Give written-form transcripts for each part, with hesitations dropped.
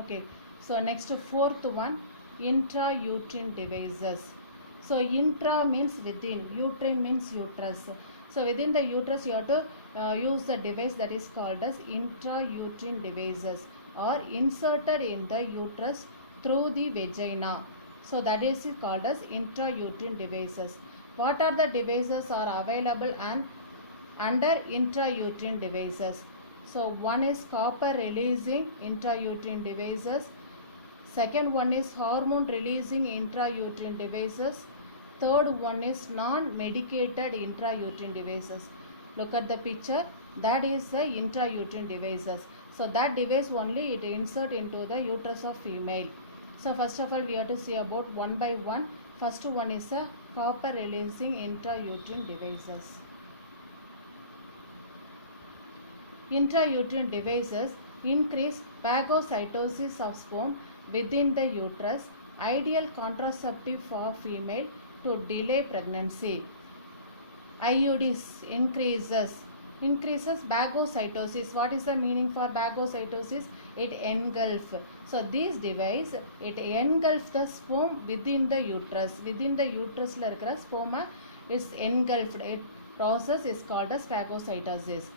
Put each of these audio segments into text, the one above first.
Okay, so next fourth one, intrauterine devices. So intra means within, uterine means uterus. So within the uterus you have to use the device that is called as intrauterine devices, or inserted in the uterus through the vagina. So that is called as intrauterine devices. What are the devices are available and under intrauterine devices? So one is copper releasing intrauterine devices. Second one is hormone releasing intrauterine devices. Third one is non-medicated intrauterine devices. Look at the picture. That is the intrauterine devices. So that device only it insert into the uterus of female. So first of all we have to see about one by one. First one is a copper releasing intrauterine devices. Intrauterine devices increase phagocytosis of sperm within the uterus, ideal contraceptive for female to delay pregnancy. IUDs increases phagocytosis. What is the meaning for phagocytosis? It engulfs. So this device it engulfs the sperm within the uterus. Within the uterus la irukra sperm is engulfed. It process is called as phagocytosis.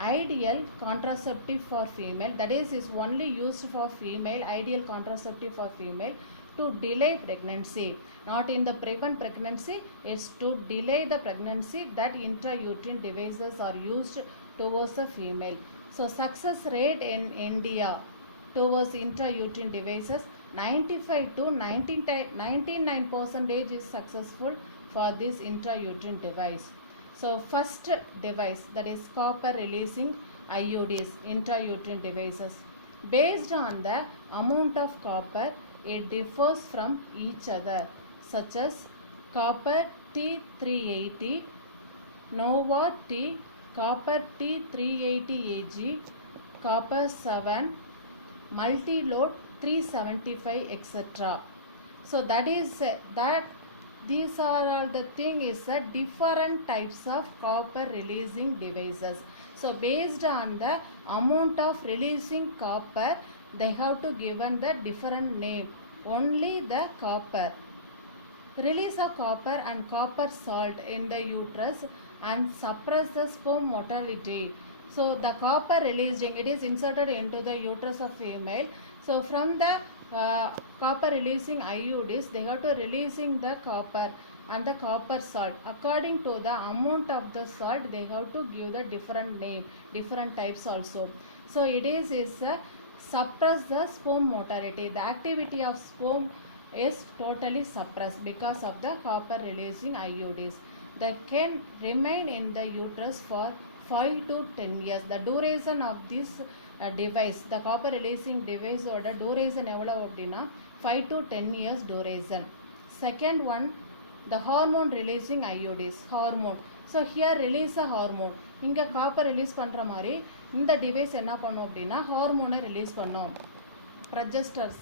Ideal contraceptive for female, that is only used for female, ideal contraceptive for female to delay pregnancy, not in the prevent pregnancy, it's to delay the pregnancy. That intrauterine devices are used towards the female. So success rate in India towards intrauterine devices, 95 to 99% is successful for this intrauterine device. So first device, that is copper releasing IUDs, intrauterine devices. Based on the amount of copper, it differs from each other, such as copper T380, Nova T, copper T380 Ag, copper 7, multi-load 375, etc. So that is that these are all the thing is different types of copper releasing devices. So based on the amount of releasing copper, they have to given the different name. Only the copper release of copper and copper salt in the uterus and suppress the sperm motility. So the copper releasing, it is inserted into the uterus of female. So from the copper releasing IUDs, they have to releasing the copper and the copper salt. According to the amount of the salt, they have to give the different name, different types also. So it is suppress the sperm motility. The activity of sperm is totally suppressed because of the copper releasing IUDs. They can remain in the uterus for 5 to 10 years. The duration of this device, the copper releasing device oda duration evlo appadina 5 to 10 years duration. Second one, the hormone releasing IUDs, hormone. So here release a hormone. Inga copper release பண்ற மாதிரி இந்த device என்ன பண்ணும் அப்படின்னா ஹார்மோனை release பண்ணும். Progesterone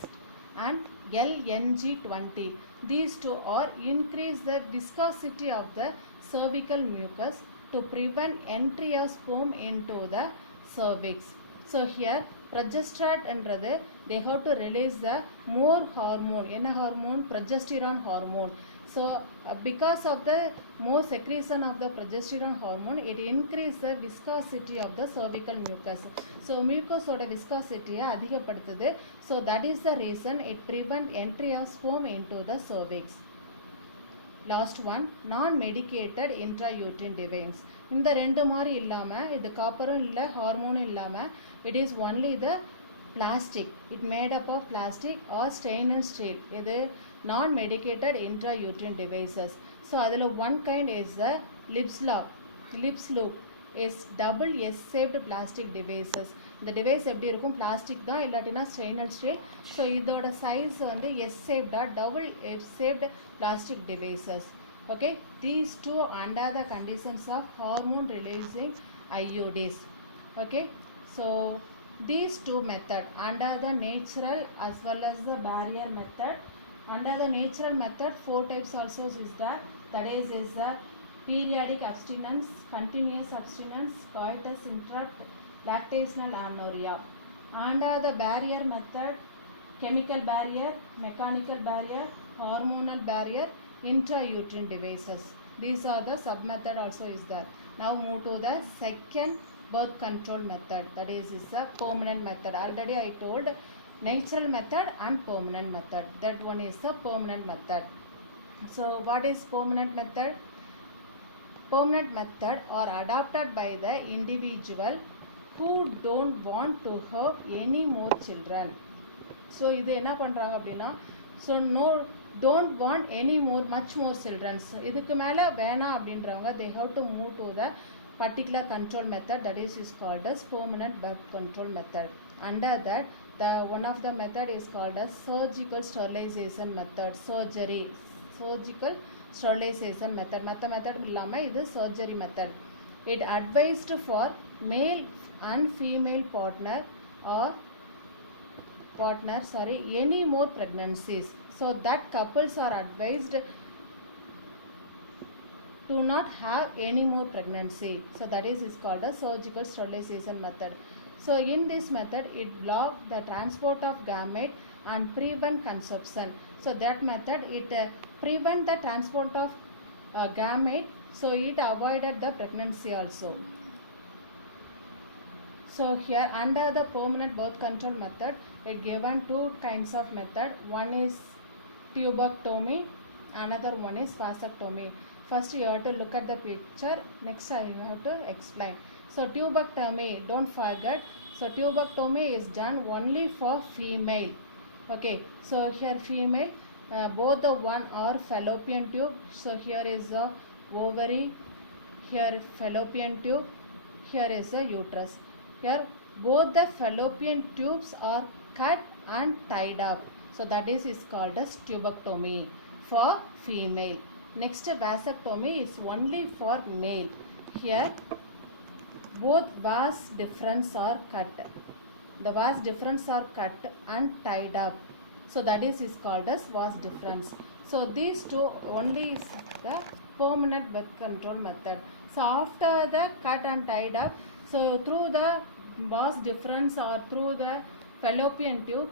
and LNG20. These two are increase the viscosity of the cervical mucus to prevent entry of sperm into the cervix. So here progesterone என்றது they have to release the more hormone. என்ன hormone? Progesterone hormone. So because of the more secretion of the progesterone hormone, it increase the viscosity of the cervical mucus. So mucus oda viscosity அதிகப்படுத்துது. So that is the reason it prevent entry of sperm into the cervix. Last one, non-medicated intrauterine device. இந்த ரெண்டு மாதிரி இல்லாமல் இது காப்பரும் இல்லை ஹார்மோனும் இல்லாமல் it is only the plastic, it made up of plastic or stainless steel. இது non-medicated intrauterine devices. So அதில் one kind is the lips loop is double S-shaped plastic devices. இந்த டிவைஸ் எப்படி இருக்கும்? பிளாஸ்டிக் தான், இல்லாட்டினா ஸ்டெயின்லெஸ் ஸ்டீல். ஸோ இதோட size வந்து S-shaped double S-shaped plastic devices. Okay, these two under the conditions of hormone releasing IUDs. Okay, so these two method under the natural as well as the barrier method. Under the natural method, 4 types also is there. That is the periodic abstinence, continuous abstinence, coitus interrupt, lactational amenorrhea. Under the barrier method, chemical barrier, mechanical barrier, hormonal barrier, intrauterine devices. These are the sub method also is there. Now move to the second birth control method, that is a permanent method. Already I told natural method and permanent method. That one is the permanent method. So what is permanent method? Permanent method are adopted by the individual who don't want to have any more children. So இது என்ன பண்ணுறாங்க அப்படின்னா, so don't want any more much more children. இதுக்கு மேலே வேணாம் அப்படின்றவங்க they have to move to the particular control method, that is called as permanent birth control method. Under that, the one of the method is called as surgical sterilization method. Surgical sterilization method. மற்ற method இல்லாமல் இது surgery method. It advised for male and female partner any more pregnancies. So that couples are advised to not have any more pregnancy. So that is called a surgical sterilization method. So in this method, it blocks the transport of gamete and prevent conception. So that method, it prevent the transport of gamete. So it avoided the pregnancy also. So here under the permanent birth control method, it given two kinds of method. One is tubectomy, another one is vasectomy. First you have to look at the picture, next I have to explain. So tubectomy, don't forget, so tubectomy is done only for female. Okay, so here female, both the one are fallopian tube. So here is the ovary, here fallopian tube, here is the uterus. Here both the fallopian tubes are cut and tied up. So that is called as tubectomy for female. Next vasectomy is only for male. Here both vas deferens are cut. The vas deferens are cut and tied up. So that is called as vas deferens. So these two only is the permanent birth control method. So after the cut and tied up, so through the vas deferens or through the fallopian tube,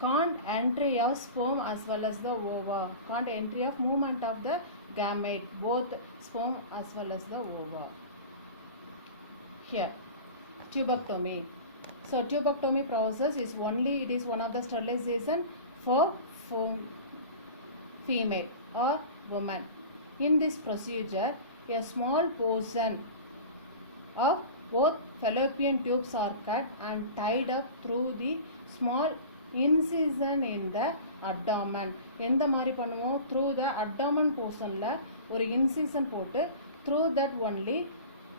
can't entry of sperm as well as the ova, can't entry of movement of the gamete, both sperm as well as the ova. Here tubectomy. So tubectomy process is only, it is one of the sterilization for female or woman. In this procedure, a small portion of both fallopian tubes are cut and tied up through the small incision in the abdomen. எந்த மாதிரி பண்ணுவோம், through the abdomen portionல ஒரு incision போட்டு through that only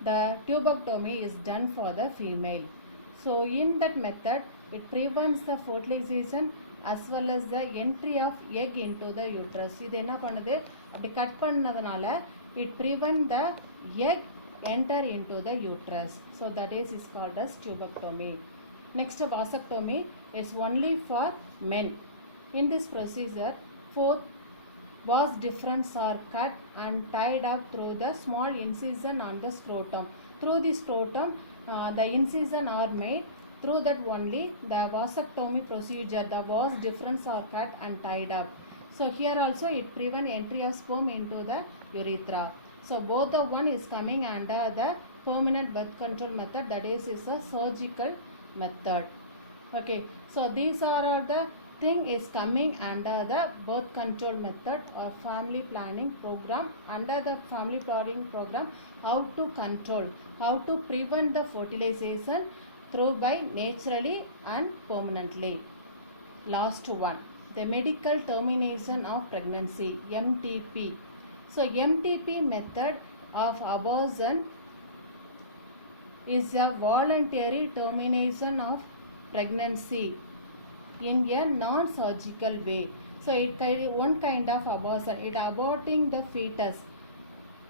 the tubectomy is done for the female. So in that method, it prevents the fertilization as well as the entry of egg into the uterus. இது என்ன பண்ணுது, அப்படி cut பண்ணதுனால it prevent the egg enter into the uterus. So that is called as tubectomy. Next vasectomy is only for men. In this procedure, both vas deferens are cut and tied up through the small incision on the scrotum. Through the scrotum, the incision are made. Through that only the vasectomy procedure, the vas deferens are cut and tied up. So here also it prevent entry of sperm into the urethra. So both the one is coming under the permanent birth control method, that is a surgical method. Okay, so these are all the thing is coming under the birth control method or family planning program. Under the family planning program, how to control, how to prevent the fertilization through by naturally and permanently. Last one, the medical termination of pregnancy, MTP. So MTP method of abortion is a voluntary termination of pregnancy in a non-surgical way. So it one kind of abortion, it aborting the fetus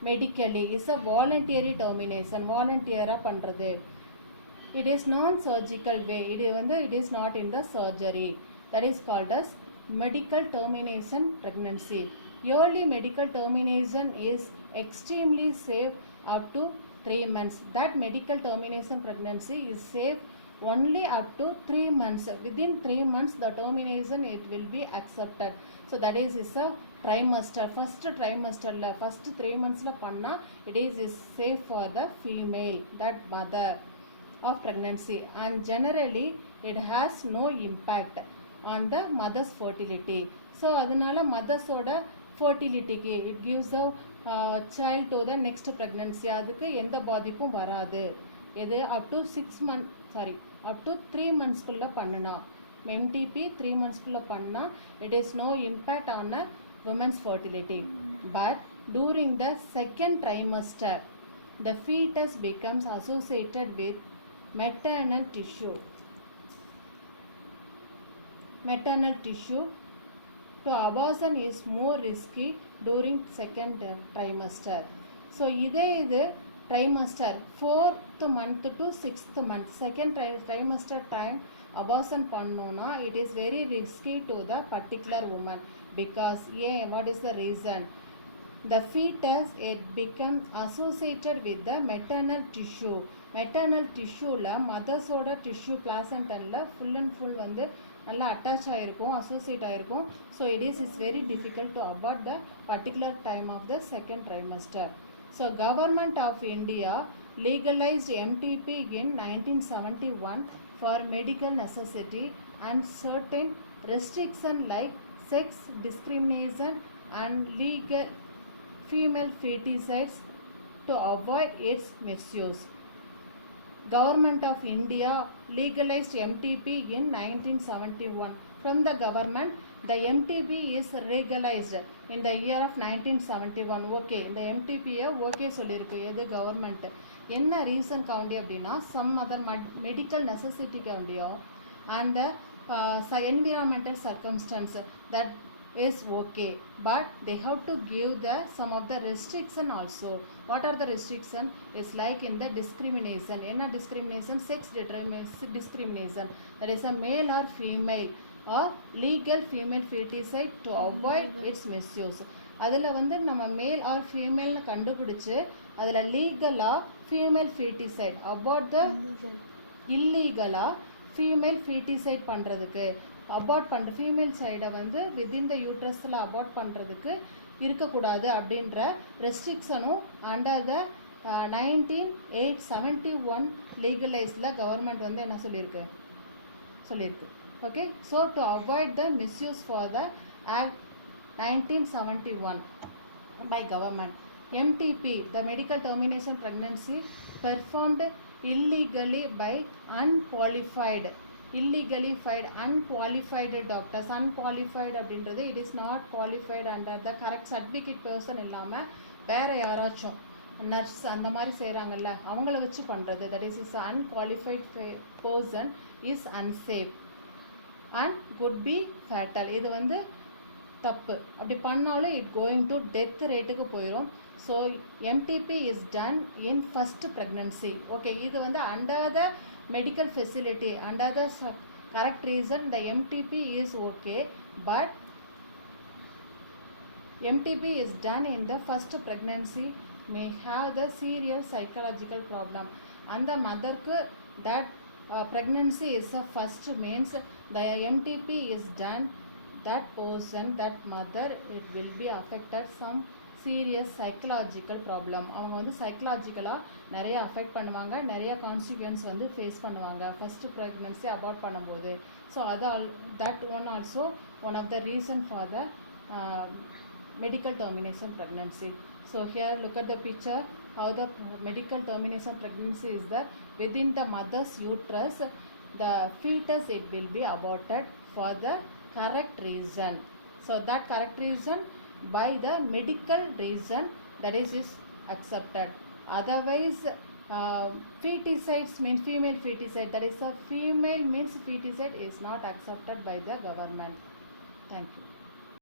medically is a voluntary termination, volunteer பண்றது. It is non-surgical way, it is not in the surgery, that is called as medical termination pregnancy. Early medical termination is extremely safe up to 3 months. That medical termination pregnancy is safe only up to 3 months. Within 3 months the termination it will be accepted. So that is a trimester. First trimester la first 3 months la panna it is safe for the female, that mother of pregnancy, and generally it has no impact on the mother's fertility. So adanala mothers oda fertility ku it gives a child to the next pregnancy, adukku endha பாதிப்பும் வராது. இது up to 6 months up to 3 months குள்ள பண்ணனா MTP 3 months குள்ள பண்ணா it is no impact on a woman's fertility. But during the second trimester the fetus becomes associated with maternal tissue to abortion is more risky during second trimester. So இது trimester 4th month to 6th month second trimester time abortion பண்ணோம்னா it is very risky to the particular woman. Because what is the reason? The fetus it becomes associated with the maternal tissue. Maternal tissue la mother's oda tissue placenta la full and full வந்து நல்லா attach ஆகிருக்கும், associate ஆகிருக்கும். So it is very difficult to abort the particular time of the second trimester. So government of India legalized MTP in 1971 for medical necessity and certain restriction like sex discrimination and legal female feticides to avoid its misuse. Government of India legalized MTP in 1971. From the government, the MTP is legalized in the year of 1971. Okay, இந்த MTP okay சொல்லிருக்கு எது government. என்ன reason காண்டி அப்படின்னா some other medical necessity காண்டியோ and the environmental circumstance that is okay, but they have to give the some of the restriction also. What are the restriction? Is like in the discrimination. Enna discrimination? Sex discrimination, that is a male or female or legal female feticide to avoid its misuse. அதில் வந்து நம்ம male or ஃபீமேல்னு கண்டுபிடிச்சு அதில் லீகலாக female foeticide abort த இல்லீகலாக female foeticide பண்ணுறதுக்கு abort பண்ணுற female சைடை வந்து வித்தின் த யூட்ரஸில் அபார்ட் பண்ணுறதுக்கு இருக்கக்கூடாது அப்படின்ற ரெஸ்ட்ரிக்ஷனும் அண்டர் த 1971 லீகலைஸில் கவர்மெண்ட் வந்து என்ன சொல்லியிருக்கு. Okay, so to avoid the misuse for the act 1971 by government. MTP, the medical termination pregnancy performed illegally by unqualified doctors. Unqualified அப்படின்றது it is not qualified under the correct certificate person இல்லாமல் வேறு யாராச்சும் nurse அந்த மாதிரி செய்கிறாங்கல்ல அவங்கள வச்சு பண்ணுறது, that is unqualified person is unsafe and could be fatal. இது வந்து தப்பு. அப்படி பண்ணாலும் it going to death ரேட்டுக்கு போயிடும். So MTP is done in first pregnancy. Okay, இது வந்து under the medical facility, under the correct reason the MTP is okay, but MTP is done in the first pregnancy may have the serious psychological problem. And the mother that pregnancy is the first means the MTP is done, that person, that mother, it will be affected some serious psychological problem. அவங்க வந்து சைக்கலாஜிக்கலாக நிறைய affect பண்ணுவாங்க, நிறைய consequence வந்து face பண்ணுவாங்க first pregnancy abort பண்ணும்போது. So that one also one of the reason for the medical termination pregnancy. So here look at the picture how the medical termination pregnancy is that within the mother's uterus the fetus it will be aborted for the correct reason. So that correct reason by the medical reason that is accepted. Otherwise feticides means female feticide, that is a female means feticide is not accepted by the government. Thank you.